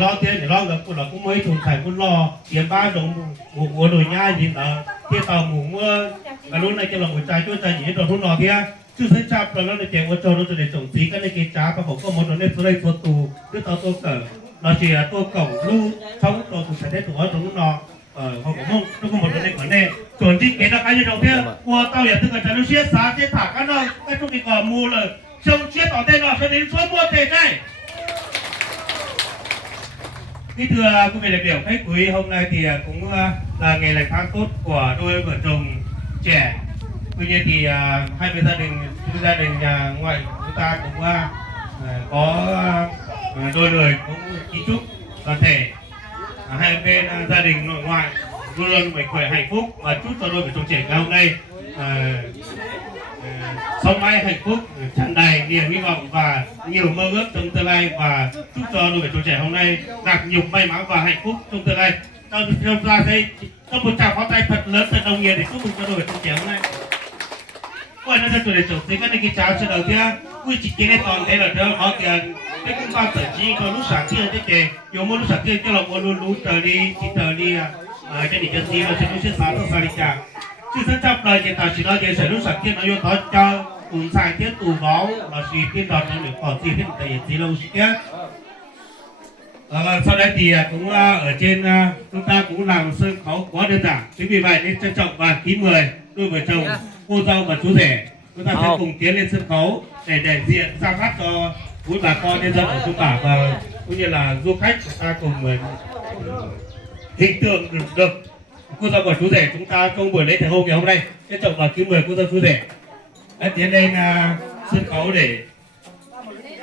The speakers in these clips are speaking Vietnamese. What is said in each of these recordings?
lo tiền thì lo gặp cũng là cũng mới thùng thải cũng lo tiền ba đồng ngủ đổi nhai gì đó kia tàu ngủ mưa cái lúc này cho là một trái chuối trái gì rồi không lo kia chứ thấy chạp rồi nó để chèn qua trâu nó để trồng tí cái này cái chả và họ có một nó nên tôi đây tôi tù cứ tao tôi cỡ nó chỉ là tôi cổng lưu sống tôi cũng phải thấy tụi nó tụi nó họ cũng không nó có một vấn đề vấn đề chuẩn chỉ cái đó cái gì đầu tiên qua tao là từ cái trái nó xiết xá xiết thả cái nó cái trong cái cỏ mù là trông xiết ở đây nó sẽ đến số mua thể này. Kính thưa quý vị đại biểu khách quý, hôm nay thì cũng là ngày lành tháng tốt của đôi vợ chồng trẻ. Tuy nhiên thì hai bên gia đình nhà ngoại chúng ta cũng có đôi lời cũng kính chúc toàn thể hai bên gia đình nội ngoại luôn luôn mạnh khỏe hạnh phúc và chúc cho đôi vợ chồng trẻ ngày hôm nay sống mãi hạnh phúc, tràn đầy niềm hy vọng và nhiều mơ ước trong tương lai và chúc cho đôi vợ chồng trẻ hôm nay đạt nhiều may mắn và hạnh phúc trong tương lai. Trong ra đây trong một tràng pháo tay thật lớn thật nồng nhiệt để chúc mừng cho đôi vợ chồng trẻ hôm nay. Quay nó ra tuổi để chồng thì cái này cái cháo sẽ đầu tiên quy trình cái này toàn thế là đâu họ tiền cái cũng bao tử chi còn lúc sáng kia cái kề nhiều món lúc sáng kia cho lòng luôn luôn tờ đi chỉ tờ đi cái này cái gì mà sẽ lúc sẽ sáng tới sáng đi cả chứ rất chấp lời hiện tại chỉ nói về sẽ lúc sáng kia nó yêu nói cho cùng sai tiếp tù báo là gì tiên đòn cho được còn gì thêm tại gì lâu gì kia. Sau đây thì cũng ở trên chúng ta cũng làm sân khấu quá đơn giản, chính vì vậy nên trân trọng và kính mời đôi vợ chồng cô dâu và chú rể chúng ta sẽ cùng tiến lên sân khấu để đại diện ra mắt cho quý bà con nhân dân của chúng ta và cũng như là du khách chúng ta cùng hình tượng được cô dâu và chú rể chúng ta trong buổi lễ thầy hôn ngày hôm nay. Trân trọng và kính mời cô dâu chú rể đã tiến lên sân khấu để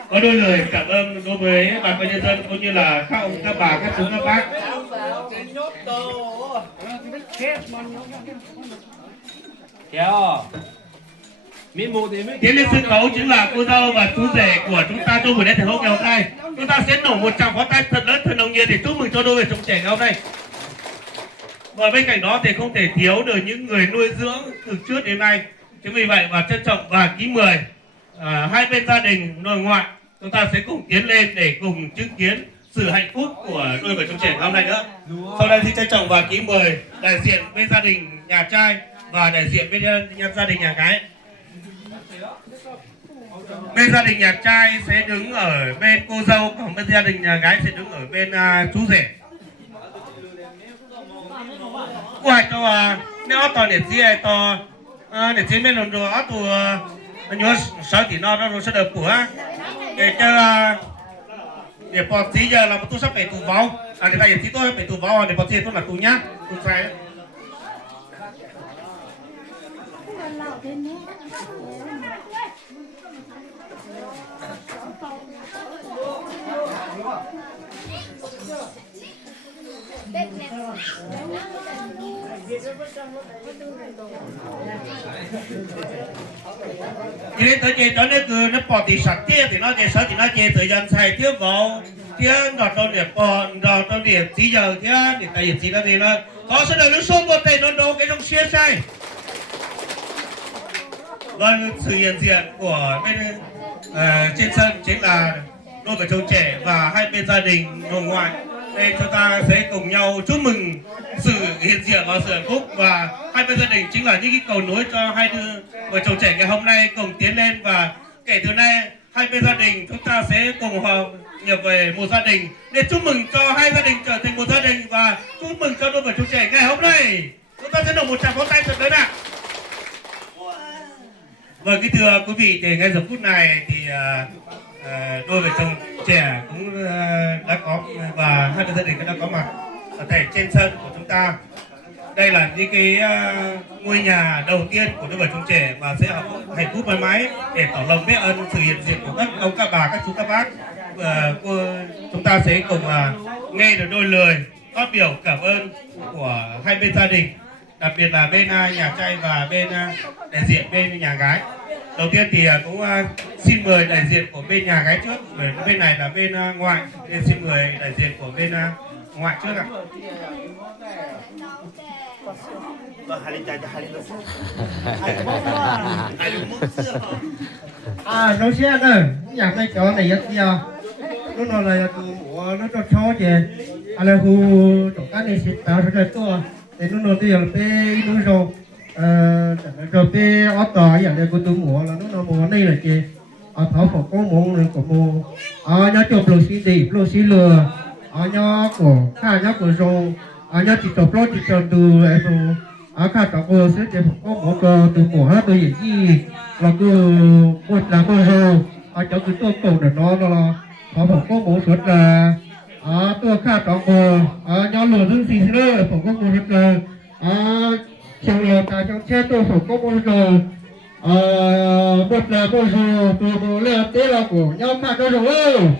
có đôi lời cảm ơn đối với bà con nhân dân cũng như là các ông các bà các chú các bác. Tiến lên sân khấu chính là cô dâu và chú rể của chúng ta trong buổi lễ thầy hôn ngày hôm nay. Chúng ta sẽ nổ một tràng pháo tay thật lớn thật nồng nhiệt để chúc mừng cho đôi vợ chồng trẻ ngày hôm nay. Và bên cạnh đó thì không thể thiếu được những người nuôi dưỡng từ trước đến nay. Chính vì vậy và trân trọng và kính mời hai bên gia đình nội ngoại chúng ta sẽ cùng tiến lên để cùng chứng kiến sự hạnh phúc của đôi vợ chồng trẻ hôm nay nữa. Sau đây xin trân trọng và kính mời đại diện bên gia đình nhà trai và đại diện bên gia đình nhà gái. Bên gia đình nhà trai sẽ đứng ở bên cô dâu, còn bên gia đình nhà gái sẽ đứng ở bên chú rể. Quay cho nếu to để gì to để chế bên đồ đó tụ nhớ sáu tỷ nó rồi sẽ được của để cho để bỏ tí giờ là tôi sắp phải tụ vào để tại tí tôi phải tụ vào để bỏ tí tôi là tụ nhá tụ phải. Thì đến tới chơi đó nó bỏ thì sạch tiếp thì nó chơi sáu thì nó chơi thời gian xài tiếp vào tiếng đọt trong điểm bỏ đọt trong điểm tí giờ thế để tại điểm gì đó thì nó có sẽ được nước sông một tay nó đâu cái trong xuyên sai. Vâng, sự hiện diện của bên trên sân chính là đôi vợ chồng trẻ và hai bên gia đình nội ngoại. Đây chúng ta sẽ cùng nhau chúc mừng sự hiện diện và sự hạnh phúc và hai bên gia đình chính là những cái cầu nối cho hai vợ chồng trẻ ngày hôm nay cùng tiến lên và kể từ nay hai bên gia đình chúng ta sẽ cùng hòa nhập về một gia đình để chúc mừng cho hai gia đình trở thành một gia đình và chúc mừng cho đôi vợ chồng trẻ ngày hôm nay. Chúng ta sẽ nổ một tràng pháo tay thật lớn ạ. Vâng, kính thưa quý vị, thì ngay giờ phút này thì đôi vợ chồng trẻ cũng đã có và hai bên gia đình cũng đã có mặt ở thể trên sân của chúng ta. Đây là những cái ngôi nhà đầu tiên của đôi vợ chồng trẻ và sẽ hạnh phúc mãi mãi để tỏ lòng biết ơn sự hiện diện của các ông các bà các chú các bác. Chúng ta sẽ cùng nghe được đôi lời phát biểu cảm ơn của hai bên gia đình, đặc biệt là bên nhà trai và bên đại diện bên nhà gái. Đầu tiên thì cũng xin mời đại diện của bên nhà gái trước, bởi bên này là bên ngoại nên xin mời đại diện của bên ngoại trước ạ. Nói xe cơ, nhà cái chỗ này rất nhiều. nó nói là tụ mùa nó cho chó về à là hù tổng cái này xịt tạo ra to thì nó nói là pe núi rồi rồi pe ở tòa vậy là tụ mùa là nó nói mùa này là gì ở thảo phật có mùa này của mùa ở nhà chụp lô xí đi lô xí lừa ở nhà của khai nhà của rồi ở nhà chỉ chụp lô chỉ chụp từ rồi ở khai tàu của xí thì có một cái tụ mùa hết tôi gì là cứ một là một hồ ở chỗ cái tôi cầu để nó là họ phải có bộ suất là ở tôi khai tàu của ở nhà lừa dương xí nữa phải có bộ suất là ở trong lừa tại trong xe tôi phải có bộ suất là một là bộ hồ từ bộ là tế là của nhau mà cho rồi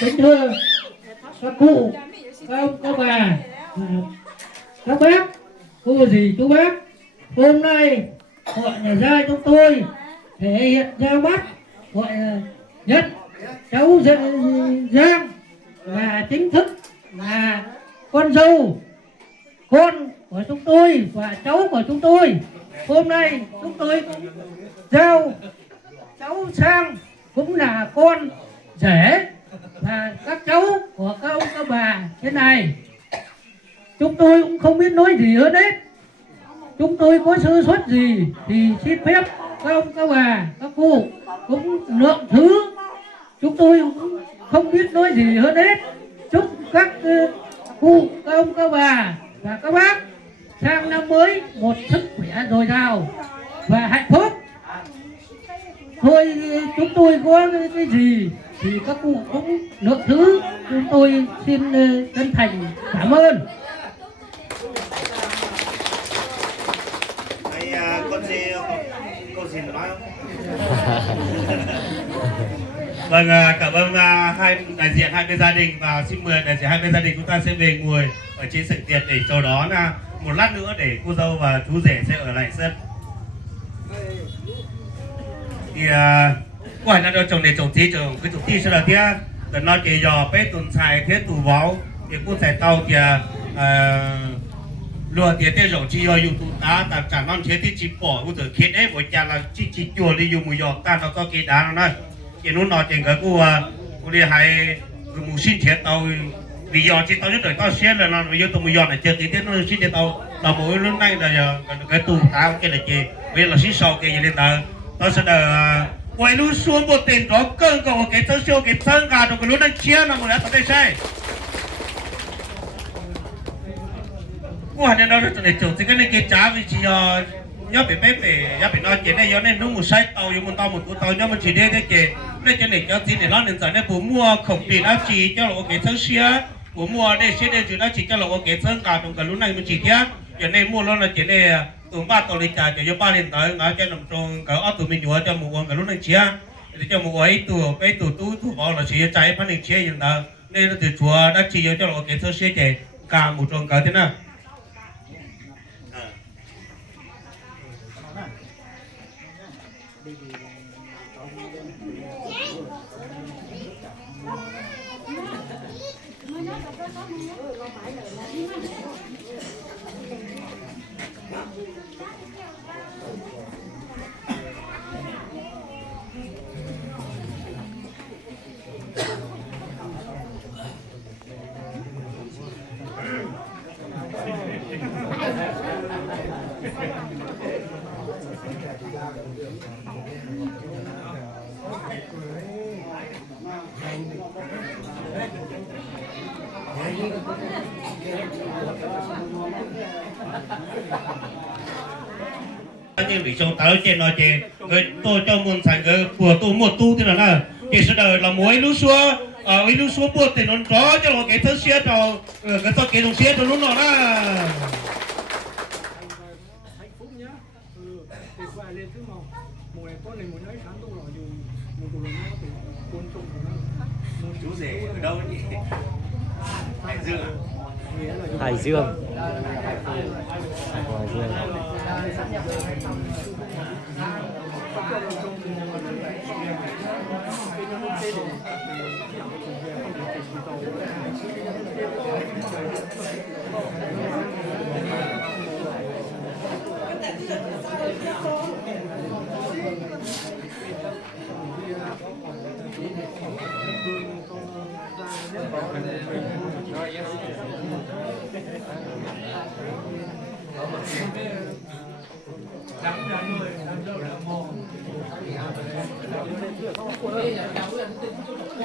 kính thưa các cụ các ông các bà các bác cô dì chú bác hôm nay hội nhà gia chúng tôi thể hiện ra mắt gọi là nhất cháu Giang và chính thức là con dâu con của chúng tôi và cháu của chúng tôi. Hôm nay chúng tôi cũng giao cháu sang cũng là con rể và các cháu của các ông các bà thế này. Chúng tôi cũng không biết nói gì hơn hết. Chúng tôi có sơ suất gì thì xin phép các ông các bà các cụ cũng lượng thứ. Chúng tôi cũng không biết nói gì hơn hết. Chúc các cụ các ông các bà và các bác sang năm mới một sức khỏe dồi dào và hạnh phúc. Thôi chúng tôi có cái gì thì các cụ cũng lượng thứ. Chúng tôi xin chân thành cảm ơn. Con xin nói không? Vâng, cảm ơn hai đại diện hai bên gia đình và xin mời đại diện hai bên gia đình chúng ta sẽ về ngồi ở trên sảnh tiệc để chờ đón một lát nữa để cô dâu và chú rể sẽ ở lại sân. Thì cô hỏi là đâu chồng để chồng tí chồng cái chồng tí sẽ là tiếc để nói cái giò bé tuần xài thế tù váu thì cô xài tàu thì lừa thì thế rồi chỉ dùng tụ đá tại chẳng non thế thì chỉ bỏ cô tự khiến ấy với cha là chỉ chùa đi dùng một giò ta nó có cái đá nó nói cái nó nói chuyện cái cô đi hay mù xin thiệt tàu vì giò chỉ tao nhất đời tao xé là nó bây giờ tụi mù giò này chơi tí thế nó xin thiệt tao tao mỗi lúc này là cái tù đá cái là gì bây giờ là xí sau cái gì lên tao sẽ là quay lúc xuống một tiền đó cơn cầu cái tao siêu cái thân cả rồi cái lúc đang chia là một lát tao đây sai cô hỏi nên đâu rồi để chụp thì cái này cái trả vì chỉ nhớ bị bé về nhớ bị nói chuyện này nhớ nên nó một sai tàu dùng một tàu một cú tàu nhớ mình chỉ để thế kì nên cái này cho tí này nó nên giờ này bố mua khổng tiền nó chỉ cho là cái thân xía bố mua đây sẽ đây chúng nó chỉ cho là cái thân cả trong cái lúc này mình chỉ thế giờ này mua nó là chỉ này tụi ba tàu đi trả cho ba liền tới nói cho nằm trong cái ớt tụi mình nhớ cho một cái lúc này chia để cho một ấy tụi bao là chỉ trái phát định chia như nào nên là từ chùa đã chỉ cho là cái thân xía cái cả một trong cái thế nào. Nhưng vì trong tao trên nói chuyện người tôi cho muốn thành cái của tôi một tu thế là thì sẽ đời là mỗi lúc xưa ở lúc xưa buộc thì nó có cho nó cái thứ xe cho cái tôi cái đồng xe cho lúc nào đó hạnh phúc nhá thì qua lên thứ màu này con này muốn nói sáng tôi rồi dùng một đồ nó thì côn trùng của nó Chú rể ở đâu nhỉ? Hải Dương à? Hải Dương.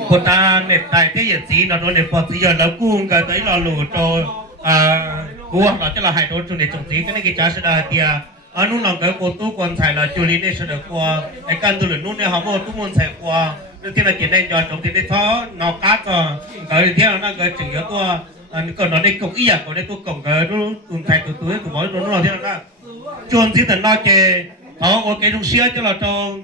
คนตาเน็ตไตที่เหยียดสีเราโดนเน็ตพอสีเหแล้วกุ้งก็tới lò lù cho cua nóจะlà hai đôi chủ đề trồngสีcái này cái giá sẽ là tiền nút lòng cái cô tu còn xài là chủ lý này sẽ được qua cái căn tu lửa nút này họ mua tu muốn xài qua thế là chuyện này cho trồng thì để thó nó cát cho cái theo nó cái chừng nhớ qua còn nó đây cổng ý à còn đây tu cổng cái nó cùng xài từ túi của nó thế là chuồn gì tận nó chè họ có cái trong xía cho là trong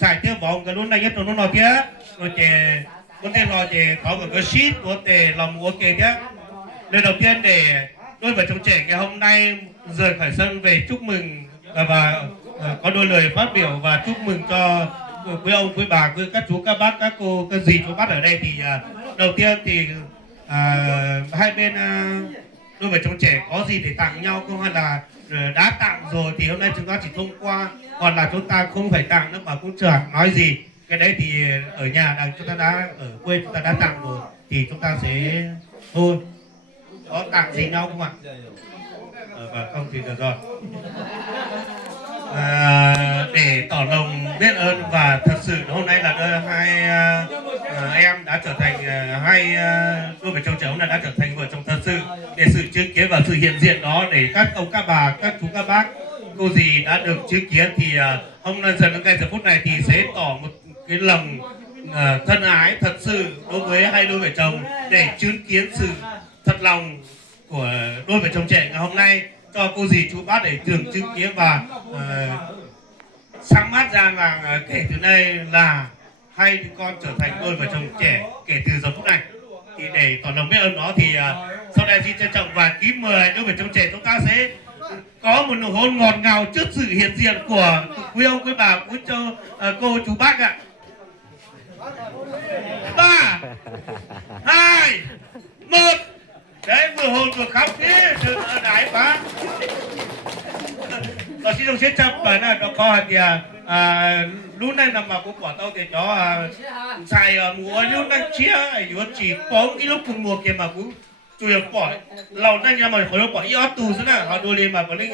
xài tiếp vòng cái lúc này nhất trong nó thế rồi chè vấn đề lo chè họ có cái shit của tề lòng ok thế lời đầu tiên để đôi vợ chồng trẻ ngày hôm nay rời khỏi sân về chúc mừng và có đôi lời phát biểu và chúc mừng cho quý ông quý bà quý các chú các bác các cô các dì chú bác ở đây thì đầu tiên thì hai bên đôi vợ chồng trẻ có gì để tặng nhau không hay là đã tặng rồi thì hôm nay chúng ta chỉ thông qua còn là chúng ta không phải tặng nữa mà cũng chẳng nói gì cái đấy thì ở nhà chúng ta đã ở quê chúng ta đã tặng rồi thì chúng ta sẽ thôi có tặng gì nhau không ạ? Không thì được rồi. Để tỏ lòng biết ơn và thật sự hôm nay là hai em đã trở thành hai đôi vợ chồng trẻ hôm nay đã trở thành vợ chồng thật sự để sự chứng kiến và sự hiện diện đó để các ông các bà các chú các bác cô dì đã được chứng kiến thì hôm nay giờ phút này thì sẽ tỏ một cái lòng thân ái thật sự đối với hai đôi vợ chồng để chứng kiến sự thật lòng của đôi vợ chồng trẻ ngày hôm nay cho cô dì chú bác để tưởng chứng kiến và sáng mắt ra là kể từ nay là hai con trở thành đôi vợ chồng trẻ kể từ giờ phút này thì để tỏ lòng biết ơn đó thì sau đây xin trân trọng và kính mời đôi vợ chồng trẻ chúng ta sẽ có một nụ hôn ngọt ngào trước sự hiện diện của quý ông quý bà quý cho cô chú bác ạ. 3, 2, 1 đấy vừa hôn vừa khóc kia đừng đại quá đó xin đồng xếp chấp và nó có thì lúc này nằm mà cũng bỏ tao thì cho xài mùa lúc đang chia yếu chỉ có cái lúc cùng mùa kia mà cũng chủ yếu bỏ lâu nay nhưng mà hồi bỏ yếu tù thế nào họ đôi lên mà có linh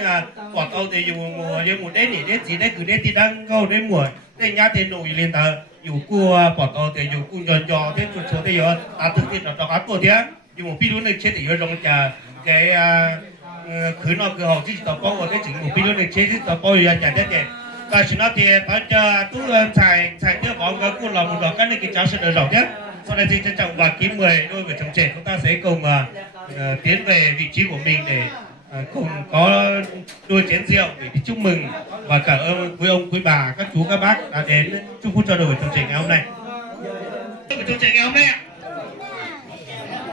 bỏ tao thì dùng mùa như một đến để gì đấy cứ đến thì đang câu đến mùa thế nhá thì nổi lên tờ dù cua bỏ tao thì dù cua giòn giòn thế chuột chuột thì thực hiện nó cho áp tổ thế dù một pi luôn này chết thì trong cái khứ nó cứ học chỉ tập bao rồi cái chừng một pi luôn này chết thì tập bao giờ chả thế và chỉ nói thì phải cho tú xài tiếp bóng cái cua lòng một đoạn cái này cái cháu sẽ đỡ lòng nhé sau đây xin trân trọng và kính mời đôi vợ chồng trẻ chúng ta sẽ cùng tiến về vị trí của mình để cùng có đôi chén rượu để đi chúc mừng và cảm ơn quý ông quý bà các chú các bác đã đến chúc phúc cho đôi vợ chồng trẻ ngày hôm nay. Đôi vợ chồng trẻ ngày hôm nay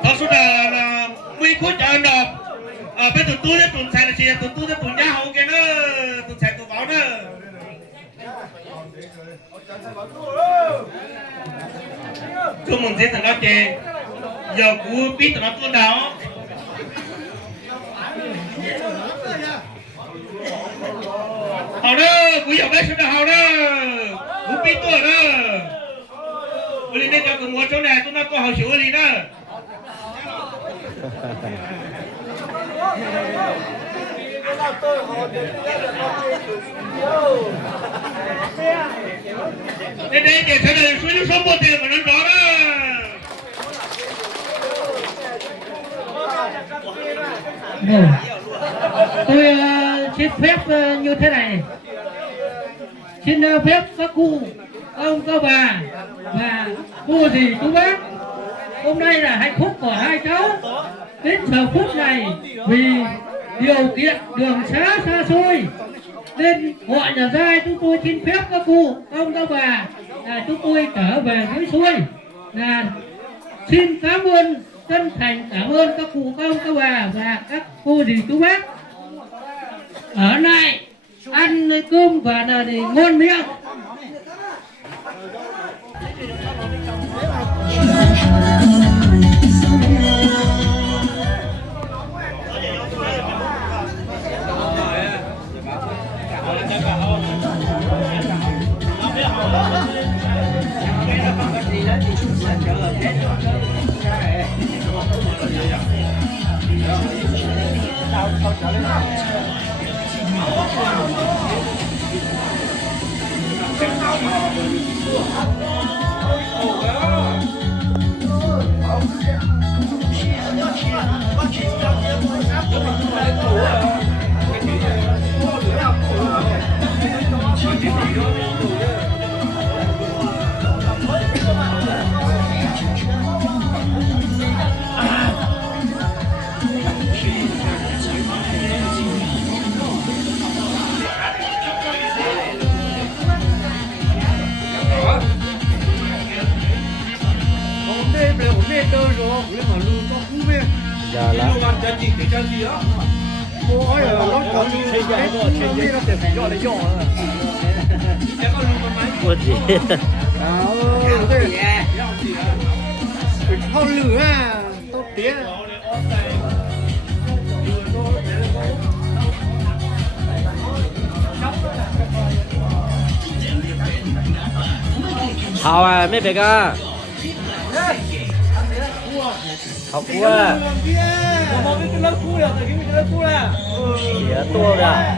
đó số là 10 phút cho anh đọc bên tụi tôi đấy tụi xài là gì tụi tôi đấy tụi nhà hậu kia nó tụi xài tụi báo nữa chúc mừng thế thằng đó chê giờ cú biết thằng đó tuôn đó hậu đó cú dọc đấy số nào hậu đó cú biết tuôn đó cú lên đây cho cú mua chỗ này chúng nó có hậu sửa gì đó đến đây để thấy là suy số một tiền mà nó rõ đó. Tôi xin phép như thế này, xin phép các cụ, ông các bà và cô dì chú bác hôm nay là hạnh phúc của hai cháu đến giờ phút này vì điều kiện đường xá xa xôi nên họ nhà giai chúng tôi xin phép các cụ ông các bà chúng tôi trở về dưới xuôi là xin cảm ơn chân thành cảm ơn các cụ ông các bà và các cô dì chú bác ở lại ăn cơm và là để ngon miệng. Hãy subscribe cho kênh Ghiền Mì Gõ để không bỏ lỡ những video hấp dẫn. giờ là buồn gì không lửa tốt tía hào à mấy bé ca học qua đĩa tua ra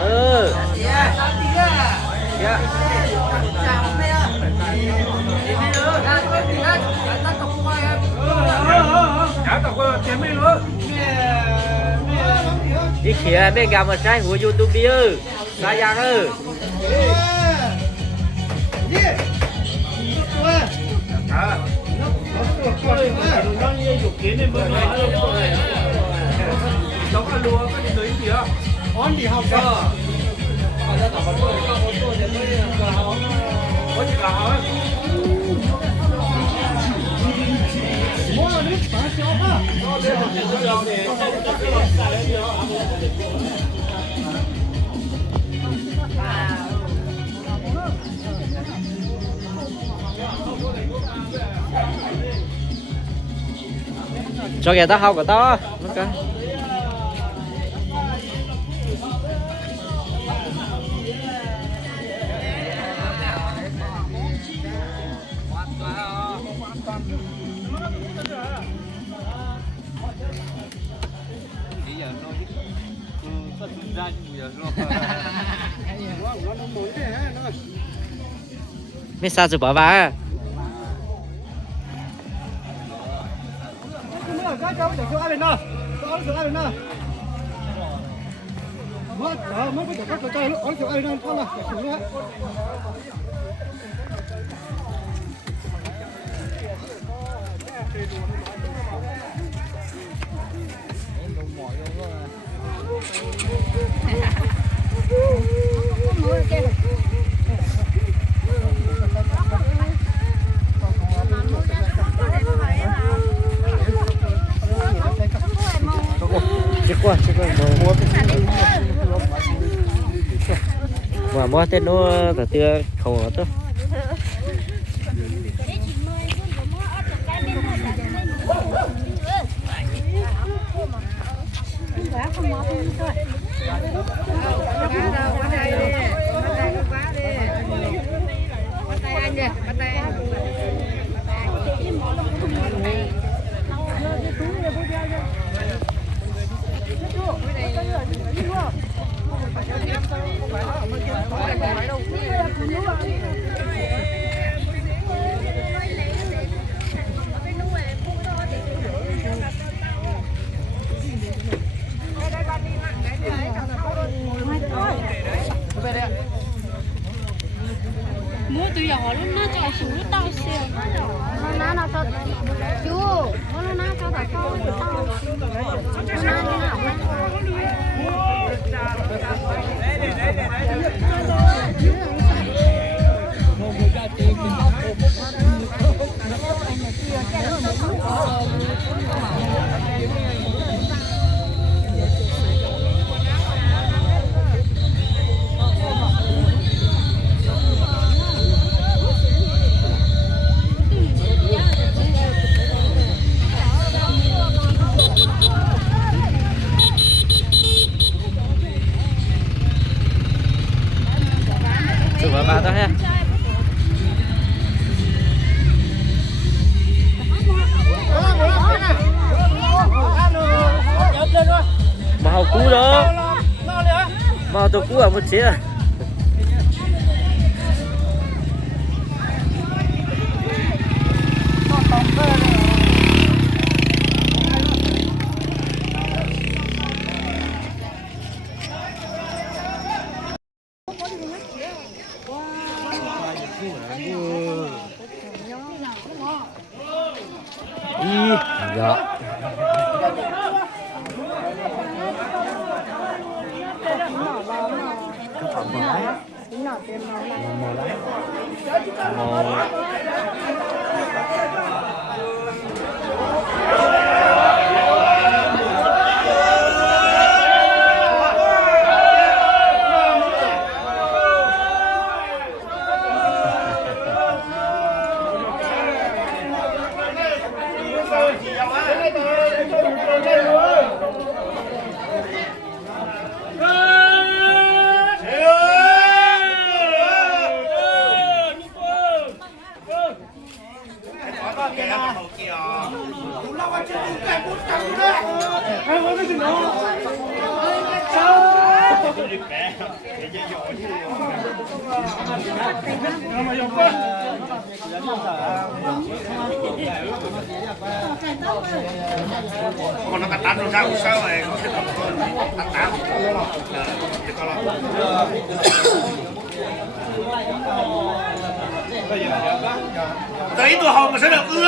ừ đi khía mấy gà mà trái của YouTube ư ra giang ư on đi học đó cho kìa tao học của tao okay. Mấy sao chụp bà mua tên nó là tiêu khẩu tốt mua từ nhỏ luôn nó cho xuống nó to xíu nó cho chú nó cho cả con chụp bà tao ha mà học cũ đó mà học cũ à một chế à Dạ. Còn nó cắt tán rồi sao sao này có thể cắt tán để coi đấy tôi hồng mà sẽ được ưa.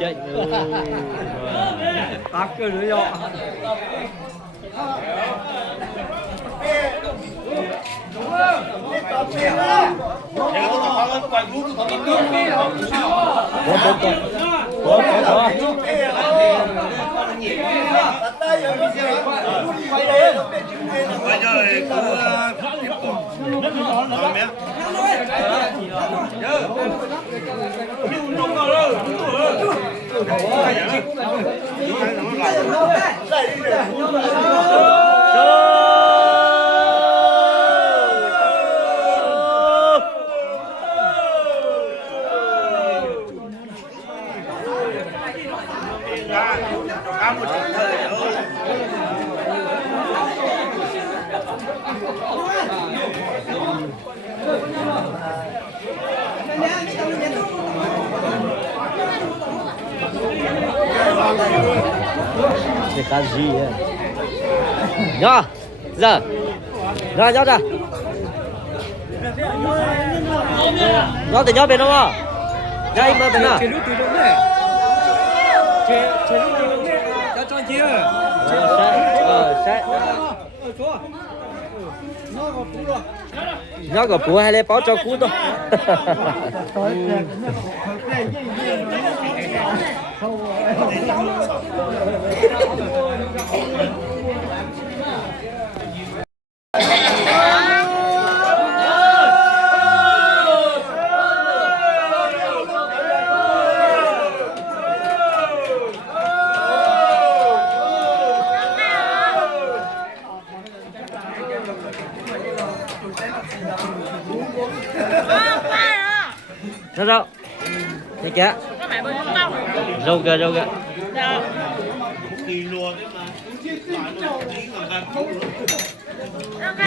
Chạy tắc cái nữa rồi. Bây giờ cô tiếp tục rồi nhé. Một chút thời thôi. Để cái gì ấy. Nhỏ giờ ra nhót ra nhót thì nhót bên đâu à đây mà bên nào nhót của bố hay lấy báo cho cú thôi. Đâu thì kìa râu kìa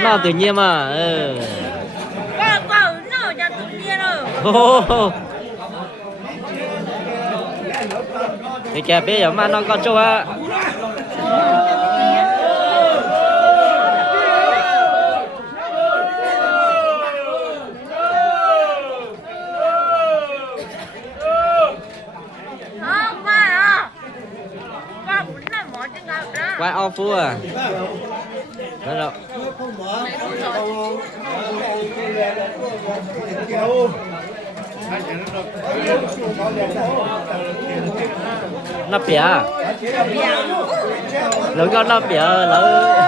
nó tự nhiên mà nó tự nhiên rồi. thì kìa bây giờ mà nó có chỗ á. Quay off phu à? Đó rồi. Nó bịa. Lỡ con nó bịa lỡ.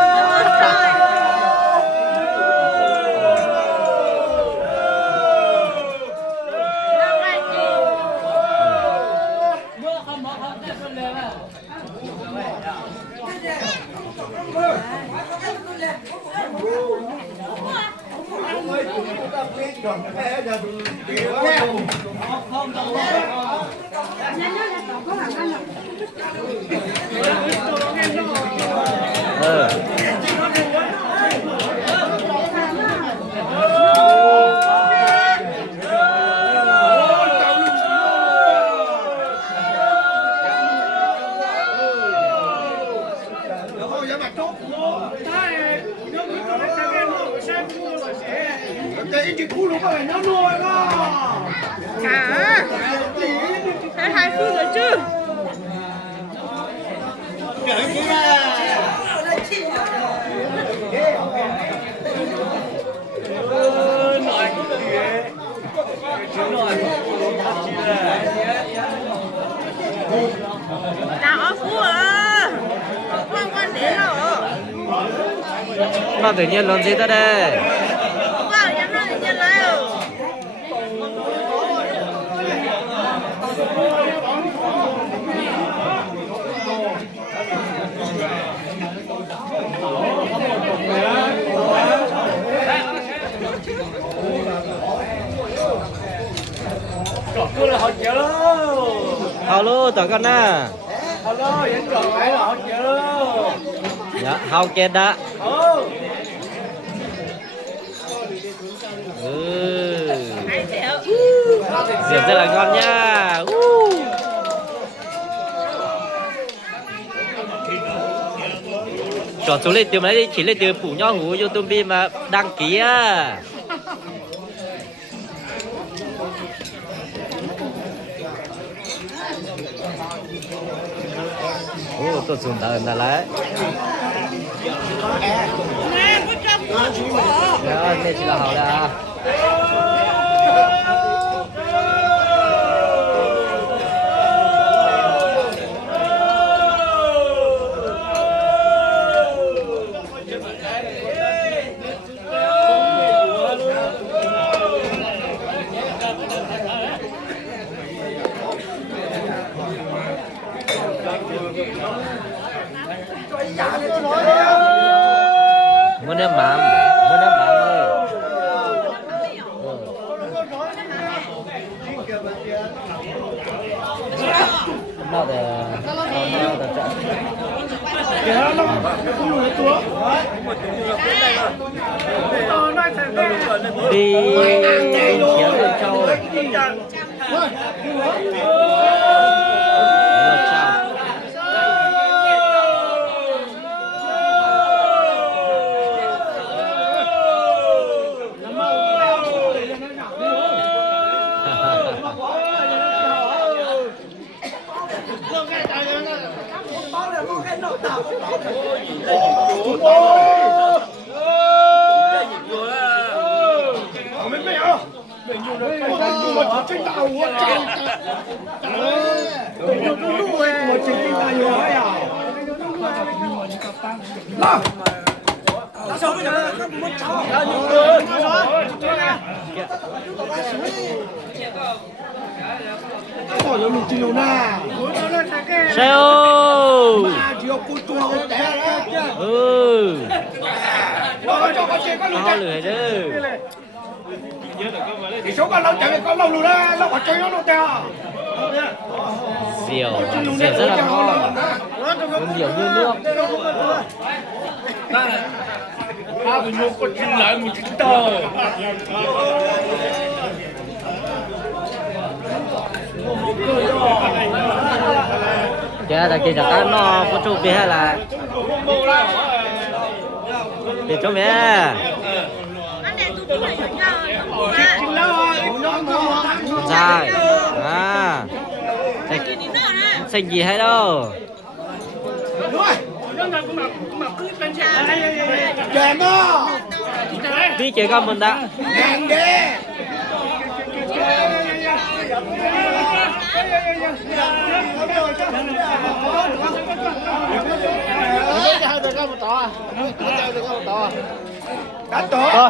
nó nuôi đó. À, thấy hai phương rồi chứ. Nào ở phú à, quan để đâu. Nó tự nhiên luôn gì tới đây. Wow, nhắn nó tự nhiên lại rồi. Alo, tao con nè. Alo, vẫn còn phải là họ chưa. Dạ, không chết đó. Rượu rất là ngon nha. Chọn số lên từ mấy chỉ lên từ phủ nho hú YouTube mà đăng ký á. Tôi xuống tận lại. Đó, đây chỉ là hậu là. Muốn em bám đi. Nó để đi kiếm lên châu. Sao? Sao lười chứ? Thì số con lâu chạy con lâu luôn đó, lâu mà chơi nó đâu theo. Rượu rất là ngon. Uống rượu như nước. mình mua con chim lại một chữ tờ. Kaya là kia chắc nó có chụp đi hay là để cho mẹ. Anh này tôi phải nhận nhau. Dài à xanh gì hay đâu. Chèn đó. Đi chơi con mình đã. Chèn đi.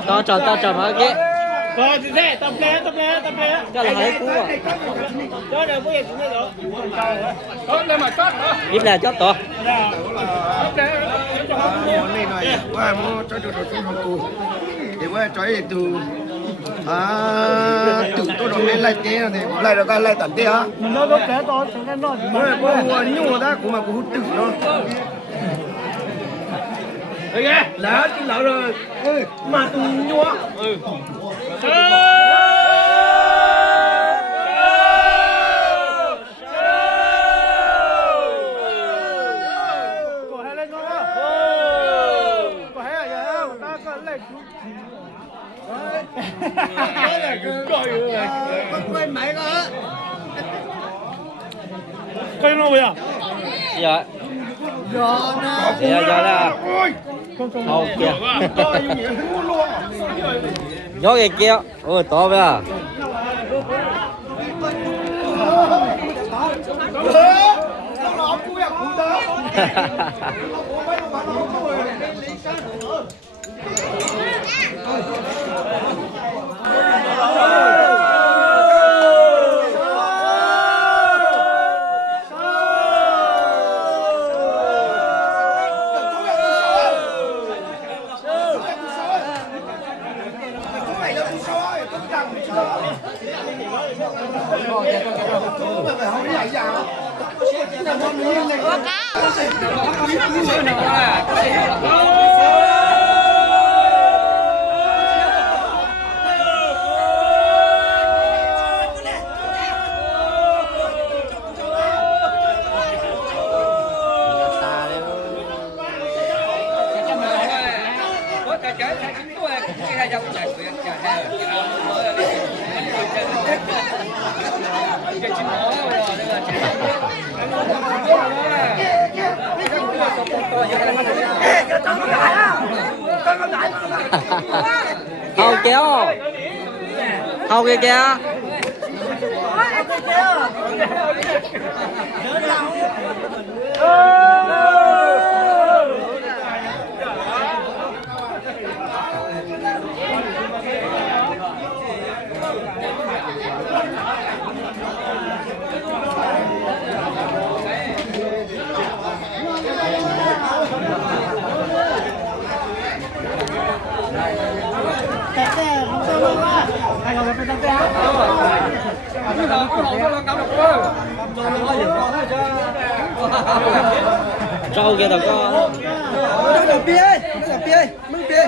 Tao cho nó kia. Rồi thì thế, tập lé. Cái là hai cú à. Cho được bây giờ cũng được. Có đây mà chót hả? Im là chót to. Này này, qua mua cho được không cô. Thì qua cho từ từ tôi đồng lên lại thế này, lại được cái lại tận thế hả? Nó có cái to, cái nó thì Mua nhiều đó cũng mà cũng hút từ nó. Đây nghe, lá chứ lão rồi. Mà từ nhua. quay nó bây giờ Dạ. Dạ là hầu kìa. Gió kìa kia. Ôi to vậy à. Hầu kéo. Hầu kìa kìa. Trâu kìa tao có. Nó là bia ơi, mưng bia.